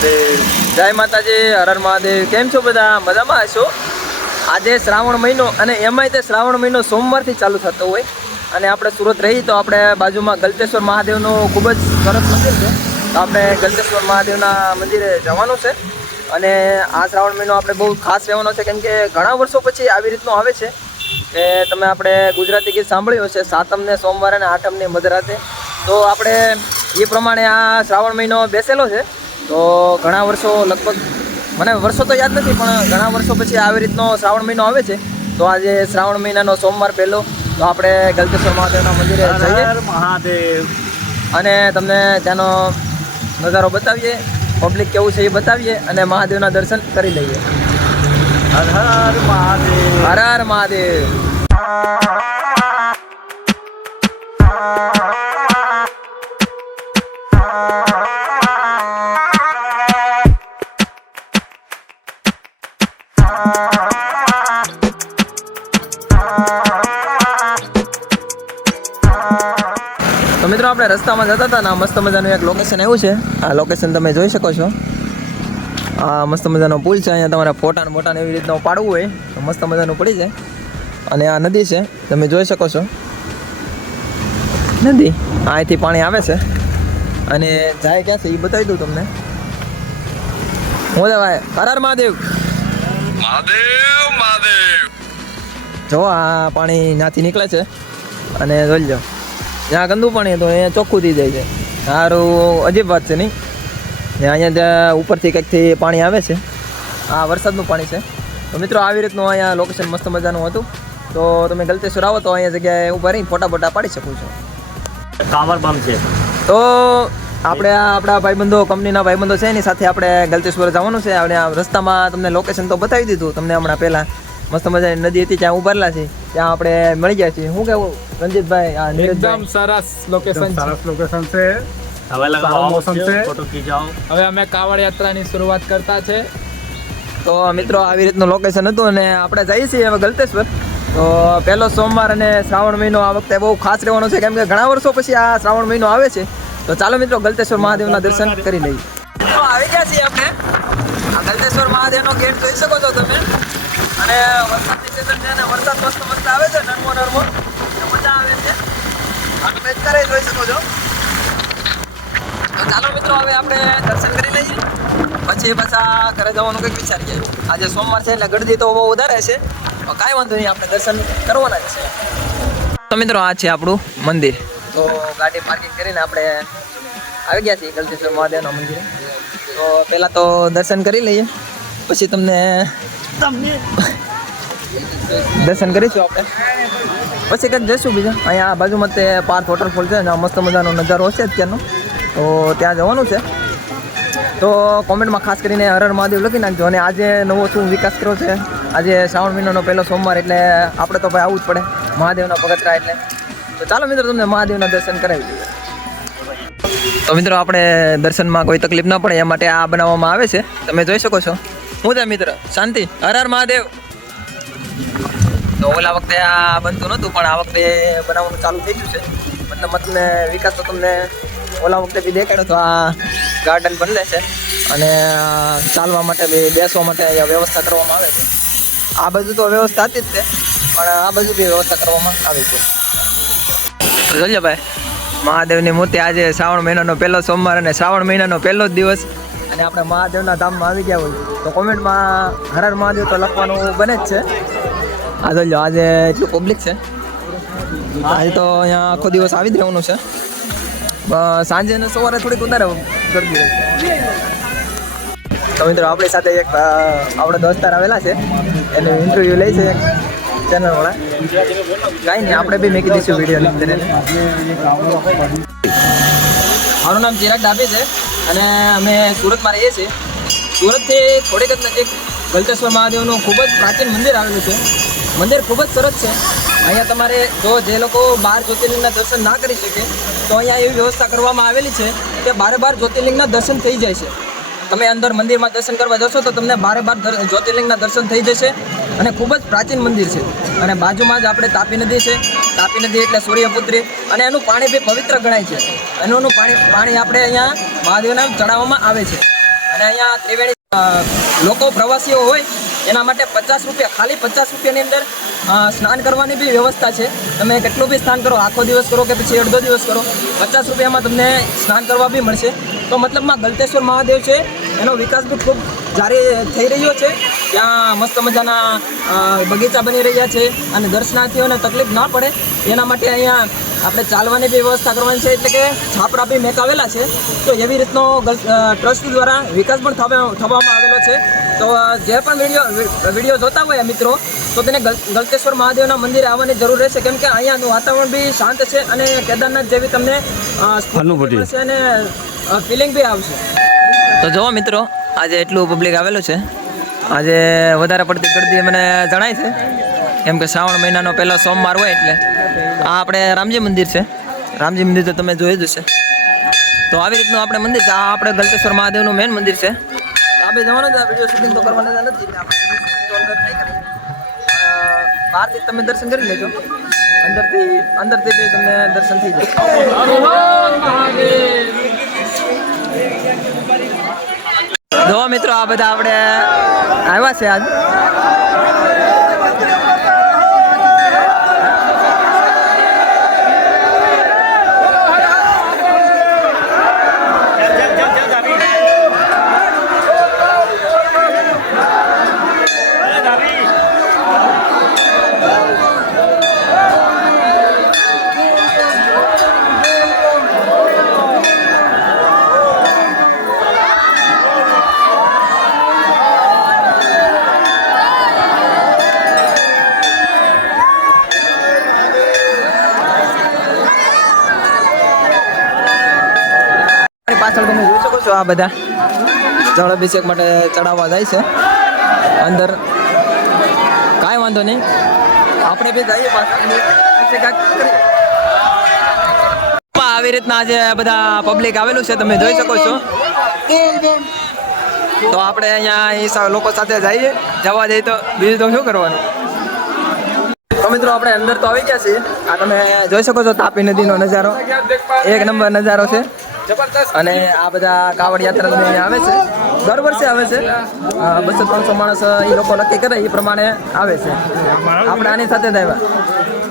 જય માતાજી, હર હર મહાદેવ. કેમ છો બધા? મજામાં હશો? આજે શ્રાવણ મહિનો અને એમાંય તે શ્રાવણ મહિનો સોમવારથી ચાલુ થતો હોય. અને આપણે સુરત રહી તો આપણે બાજુમાં ગલતેશ્વર મહાદેવનું ખૂબ જ સરસ મંદિર છે. તો આપણે ગલતેશ્વર મહાદેવના મંદિરે જવાનું છે. અને આ શ્રાવણ મહિનો આપણે બહુ ખાસ રહેવાનો છે, કેમ કે ઘણા વર્ષો પછી આવી રીતનું આવે છે કે તમે આપણે ગુજરાતી ગીત સાંભળ્યું હશે, સાતમને સોમવારે અને આઠમને મધરાતે. તો આપણે એ પ્રમાણે આ શ્રાવણ મહિનો બેસેલો છે. તો ઘણા વર્ષો લગભગ મને વર્ષો તો યાદ નથી પણ ઘણા વર્ષો પછી આવી રીતનો શ્રાવણ મહિનો આવે છે. તો આજે શ્રાવણ મહિનાનો સોમવાર પહેલો તો આપણે ગલતેશ્વર મહાદેવના મંદિરે જઈએ. મહાદેવ. અને તમને ત્યાંનો નજારો બતાવીએ પબ્લિક કેવું છે એ બતાવીએ અને મહાદેવના દર્શન કરી લઈએ. હર હર મહાદેવ. હર હર મહાદેવ. તો મિત્રો આપણે રસ્તામાં જતા હતા ને મસ્ત મજાનું એક લોકેશન આવ્યું છે. આ લોકેશન તમે જોઈ શકો છો. આ મસ્ત મજાનો પુલ છે, અહીંયા તમારે ફોટા ને મોટા એવી રીતનું પાડવું હોય, તો મસ્ત મજાનું પડી જાય. અને આ નદી છે, તમે જોઈ શકો છો. નદી? અહીંથી પાણી આવે છે. અને જાય ક્યાં છે એ બતાવી દઉં તમને. હું ભાઈ હર હર મહાદેવ. મહાદેવ મહાદેવ. જો આ પાણી ત્યાંથી નીકળે છે અને જોઈ લો જ્યાં ગંદુ પાણી હતું અહીંયા ચોખ્ખું થઈ જાય છે. સારું અજીબ વાત છે નહીં? ને અહીંયા જ્યાં ઉપરથી કંઈકથી પાણી આવે છે. આ વરસાદનું પાણી છે. તો મિત્રો આવી રીતનું અહીંયા લોકેશન મસ્ત મજાનું હતું. તો તમે ગલતેશ્વર આવો તો અહીંયા જગ્યાએ ઊભા રહી ફોટા બોટા પાડી શકો છો. કાવર બમ છે. તો આપણે આ આપણા ભાઈબંધો કંપનીના ભાઈબંધો છે એની સાથે આપણે ગલતેશ્વર જવાનું છે. આપણે આ રસ્તામાં તમને લોકેશન તો બતાવી દીધું. તમને હમણાં પહેલાં મસ્ત મજાની નદી હતી ત્યાં ઉભરલા છે. ત્યાં આપણે મળી ગયા છીએ. શું કેવું રંજીતભાઈ આ એકદમ સરસ લોકેશન સરસ લોકેશન છે. હવે મોસમ છે. ફોટો ખીચાઓ હવે અમે કાવડ યાત્રાની શરૂઆત કરતા છે. તો મિત્રો આવી રીતનું લોકેશન હતું અને આપણે જઈએ છીએ હવે ગલતેશ્વર. તો પહેલો સોમવાર અને શ્રાવણ મહિનો આ વખતે બહુ ખાસ રહેવાનો છે. કેમ કે ઘણા વર્ષો પછી આ શ્રાવણ મહિનો આવે છે. તો ચાલો મિત્રો ગલતેશ્વર મહાદેવના દર્શન કરી લઈએ. તો આવી ગયા છીએ આપણે. આ ગલતેશ્વર મહાદેવનો ગેટ જોઈ શકો છો તમે. અને વરસાદની season છે અને વરસાદ મસ્ત મસ્ત આવે છે, નરમો નરમો. મજા આવે છે. તમે અત્યારે જોઈ શકો છો. તો ચાલો મિત્રો હવે આપણે દર્શન કરી લઈએ. પછી પાછા ઘરે જવાનું કંઈક વિચારીએ. આજે સોમવાર છે એટલે ગળદી તો બહુ વધારે છે. તો કાંઈ વાંધો નહીં, આપણે દર્શન કરવાના જ છે. તો મિત્રો આ છે આપણું મંદિર. તો ગાડી પાર્કિંગ કરીને આપણે આવી ગયા છીએ ગલતેશ્વર મહાદેવના મંદિરે. તો પહેલાં તો દર્શન કરી લઈએ. પછી તમને દર્શન કરીશું આપણે. પછી કંઈક જઈશું બીજા. અહીંયા બાજુમાં તે પાર્થ વોટરફોલ છે અને આ મસ્ત મજાનો નજારો હશે અત્યારનો. તો ત્યાં જવાનું છે. તો કોમેન્ટમાં ખાસ કરીને હર હર મહાદેવ લખી નાખજો. અને આજે નવો શું વિકાસ કર્યો છે? આજે શ્રાવણ મહિનાનો પહેલો સોમવાર એટલે આપણે તો ભાઈ આવવું જ પડે. મહાદેવના પગથરા એટલે. તો ચાલો મિત્રો, તમને મહાદેવના દર્શન કરાવી દઈએ. તો મિત્રો, આપણે દર્શનમાં કોઈ તકલીફ ન પડે એ માટે આ બનાવવામાં આવે છે. તમે જોઈ શકો છો. હું ત્યાં મિત્ર, શાંતિ. હર હર મહાદેવ. તો ઓલા વખતે આ બનતું નહોતું, પણ આ વખતે બનાવવાનું ચાલુ થઈ ગયું છે. મતલબ તમને વિકાસ તો તમને ઓલા વખતે બી દેખાડ્યો તો આ ગાર્ડન બનલે છે. અને ચાલવા માટે બી, બેસવા માટે વ્યવસ્થા કરવામાં આવે છે. આ બાજુ તો વ્યવસ્થા હતી જ તે, પણ આ બાજુ બી વ્યવસ્થા કરવામાં આવી છે. જોજો ભાઈ. મહાદેવની મૂર્તિ આજે શ્રાવણ મહિનાનો પહેલો સોમવાર અને શ્રાવણ મહિનાનો પહેલો જ દિવસ. અને આપણે મહાદેવના ધામમાં આવી ગયા હોય. તો કોમેન્ટમાં હર હર મહાદેવ તો લખવાનું બને જ છે. આ લો આજે એટલું પબ્લિક છે. આજે તો અહીંયા આખો દિવસ આવી જ રહેવાનું છે. સાંજે અને સવારે થોડીક વધારે ગરમી રહેશે તો મિત્રો, આપણી સાથે એક આપણે દોસ્તાર આવેલા છે. એનું ઇન્ટરવ્યૂ લે છે. ચેનલવાળા કાંઈ નહીં, આપણે બી મેકી દઈશું વીડિયો મારું નામ ચિરાગ ડાબે છે અને અમે સુરતમાં રહીએ છીએ. સુરતથી થોડીક જ નજીક ગલતેશ્વર મહાદેવનું ખૂબ જ પ્રાચીન મંદિર આવેલું છે. મંદિર ખૂબ જ સરસ છે. અહીંયા તમારે જો જે લોકો બાર જ્યોતિર્લિંગના દર્શન ના કરી શકે, તો અહીંયા એવી વ્યવસ્થા કરવામાં આવેલી છે કે બારે બાર જ્યોતિર્લિંગના દર્શન થઈ જાય છે. તમે અંદર મંદિરમાં દર્શન કરવા જશો તો તમને બારે બાર જ્યોતિર્લિંગના દર્શન થઈ જશે અને ખૂબ જ પ્રાચીન મંદિર છે. અને બાજુમાં જ આપણે તાપી નદી છે. તાપી નદી એટલે સૂર્યપુત્રી અને એનું પાણી બી પવિત્ર ગણાય છે. એનું પાણી પાણી આપણે અહીંયા મહાદેવના ચડાવવામાં આવે છે. અને અહીંયા ત્રિવેણી લોકો પ્રવાસીઓ હોય એના માટે પચાસ રૂપિયા, ખાલી પચાસ રૂપિયાની અંદર સ્નાન કરવાની બી વ્યવસ્થા છે. તમે કેટલું બી સ્નાન કરો, આખો દિવસ કરો કે પછી અડધો દિવસ કરો, પચાસ રૂપિયામાં તમને સ્નાન કરવા બી મળશે. તો મતલબમાં ગલતેશ્વર મહાદેવ છે, એનો વિકાસ બી ખૂબ જારી થઈ રહ્યો છે. ત્યાં મસ્ત મજાના બગીચા બની રહ્યા છે અને દર્શનાર્થીઓને તકલીફ ના પડે. એના માટે અહીંયા આપણે ચાલવાની બી વ્યવસ્થા કરવાની છે, એટલે કે છાપરા બી મેકાવેલા છે. તો એવી રીતનો ટ્રસ્ટ દ્વારા વિકાસ પણ થવા- થવામાં આવેલો છે. તો જે પણ વીડિયો વીડિયો જોતા હોય મિત્રો તો તેને ગલ- ગલતેશ્વર મહાદેવના મંદિરે આવવાની જરૂર રહેશે. કેમ કે અહીંયાનું વાતાવરણ બી શાંત છે અને કેદારનાથ જેવી તમને અનુભૂતિ. મળશે અને ફિલિંગ બી આવશે. તો જુઓ મિત્રો આજે એટલું પબ્લિક આવેલું છે. આજે વધારે પડતી ગરદી મને જણાય છે. કેમ કે શ્રાવણ મહિનાનો પહેલો સોમવાર હોય એટલે. આ આપણે રામજી મંદિર છે. રામજી મંદિર તો તમે જોઈ જ હશે. તો આવી રીતનું આપણે મંદિર છે. આ આપણે ગલતેશ્વર મહાદેવનું મેન મંદિર છે. આપણે જવાનું વીડિયો શૂટિંગ તો કરવાના નથી બહારથી તમે દર્શન કરી લેજો. અંદરથી અંદરથી તમને દર્શન થઈ જાય જો મિત્રો, આ બધા આપણે આવ્યા છે આજ મારી પાછળ તમે જોઈ શકો છો આ બધા જળ અભિષેક માટે ચડાવવા જાય છે. અંદર કાંઈ વાંધો નહીં. આપણે બી જઈએ પાછળ. આવી રીતના આજે બધા પબ્લિક આવેલું છે, તમે જોઈ શકો છો. તો આપણે અહીંયા લોકો સાથે જઈએ. જવા જઈએ તો બીજું તો શું કરવાનું? તો મિત્રો આપણે અંદર તો આવી ગયા છીએ. આ તમે જોઈ શકો છો, તાપી નદીનો નજારો. એક નંબર નજારો છે. અને આ બધા કાવડ યાત્રા તમે અહીંયા આવે છે. દર વર્ષે આવે છે. બસો ત્રણસો માણસ એ લોકો નક્કી કરે એ પ્રમાણે આવે છે. આપણે આની સાથે જ આવ્યા.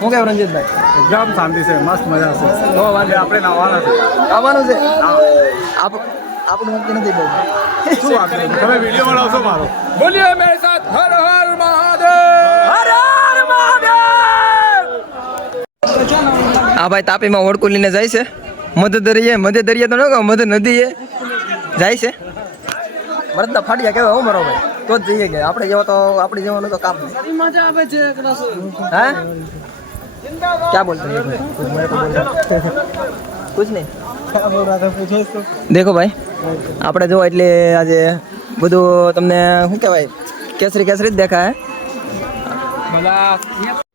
હું કેવું રંજીતભાઈ એકદમ શાંતિ છે મસ્ત મજા છે. તો વાંધો આપણે આવવાના છે. આવવાનું છે? આપ આપણું નક્કી નથી બહુ શું વાત તમે વીડિયો બનાવશો મારો? બોલીએ મેરે સાથ. હર હર મહાદેવ! આ ભાઈ તાપીમાં ઓળકું લઈને જાય છે. મધ દરિયે મધ્ય દરિયા તો ન કહો મધ્ય નદીએ. જાય છે. મરદ ફાટ્યા કેવા હું ભાઈ. તો જ જઈએ કે આપણે જેવો તો આપણે જેવાનું તો કામ નહીં. મજા આવે છે હા? ક્યાં બોલતો કુછ નહીં. દેખો ભાઈ આપણે જોવા એટલે આજે બધું તમને શું કહેવાય કેસરી કેસરી જ દેખાય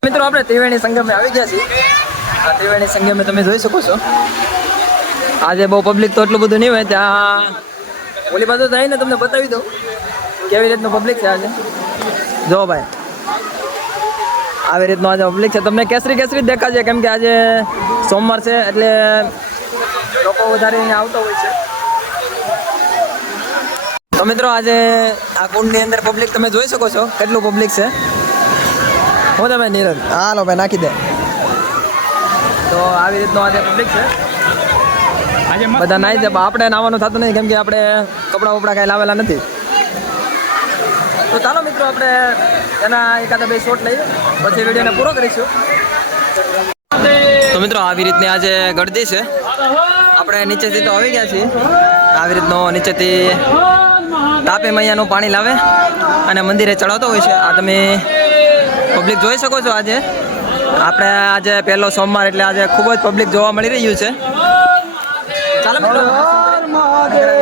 મિત્રો આપણે ત્રિવેણી સંગમે આવી ગયા છીએ. ત્રિવેણી સંગમે તમે જોઈ શકો છો. આજે બહુ પબ્લિક તો એટલું બધું નહીં હોય ત્યાં ઓલી બાજુ જઈને તમને બતાવી દઉં. કેવી રીતનું પબ્લિક છે આજે? જો ભાઈ આવી રીતનું આજે પબ્લિક છે. તમને કેસરી કેસરી જ દેખાશે કેમ કે આજે સોમવાર છે એટલે લોકો વધારે અહીંયા આવતા હોય છે. તો મિત્રો આજે આ કુંડની અંદર પબ્લિક તમે જોઈ શકો છો કેટલું પબ્લિક છે. હું તમે નીરજ. હાલો ભાઈ નાખી દે. તો આવી રીતનું આજે પબ્લિક છે. બધા નાઈ જાય આપણે નાવાનું થતું નહીં કેમ કે આપણે કપડાં વપડા કાંઈ લાવેલા નથી. તો ચાલો મિત્રો આપણે એના એકાદ બે શોટ લઈએ. પછી વિડીયોને પૂરો કરીશું. તો મિત્રો આવી રીતની આજે ગળદી છે. આપણે નીચેથી તો આવી ગયા છીએ. આવી રીતનો નીચેથી તાપે મૈયાનું પાણી લાવે અને મંદિરે ચડાવતો હોય છે. આ તમે પબ્લિક જોઈ શકો છો આજે. આપણે આજે પહેલો સોમવાર એટલે આજે ખૂબ જ પબ્લિક જોવા મળી રહ્યું છે. ચાલો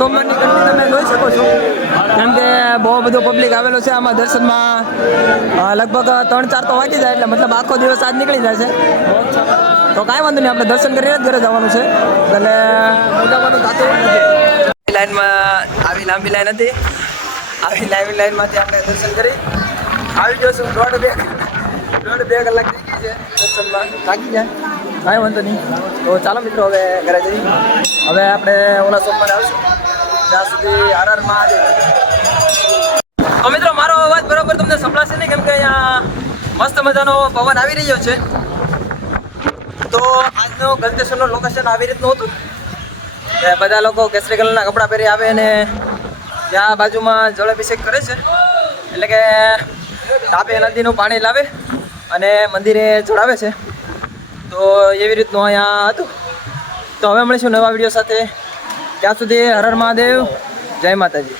સોમવાર ને સોમવારની ગરમી તમે જોઈ શકો છો. કેમ કે બહુ બધો પબ્લિક આવેલો છે. આમાં દર્શનમાં લગભગ ત્રણ ચાર તો વાંચી જાય એટલે મતલબ આખો દિવસ આજ નીકળી જાય છે. તો કાંઈ વાંધો નહીં, આપણે દર્શન કરીને જ ઘરે જવાનું છે. એટલે જવાનું થતું નથી લાઈનમાં આવી લાંબી લાઈન હતી. આવી લાંબી લાઈનમાંથી આપણે દર્શન કરી. આવી છું. દોઢ બે. દોઢ બે કલાક થઈ ગઈ છે. દર્શનમાં થાકી જાય કાંઈ વાંધો નહીં. તો ચાલો મિત્રો, હવે ઘરે જઈ હવે આપણે ઓલા સોમવારે આવશું. ત્યાં સુધી આરઆરમાં હર તો મિત્રો, મારો અવાજ બરોબર તમને સંભળાશે નહીં, કેમ કે અહીંયા મસ્ત મજાનો પવન આવી રહ્યો છે. તો આજનો ગલતેશ્વરનું લોકેશન આવી રીતનું હતું. બધા લોકો કેસરી કલરના કપડાં પહેરી આવે અને ત્યાં બાજુમાં જળાભિષેક કરે છે. એટલે કે તાપે નદીનું પાણી લાવે અને મંદિરે જોડાવે છે. તો એવી રીતનું અહીંયા હતું. તો હવે મળીશું નવા વીડિયો સાથે. ત્યાં સુધી હર હર મહાદેવ. જય માતાજી.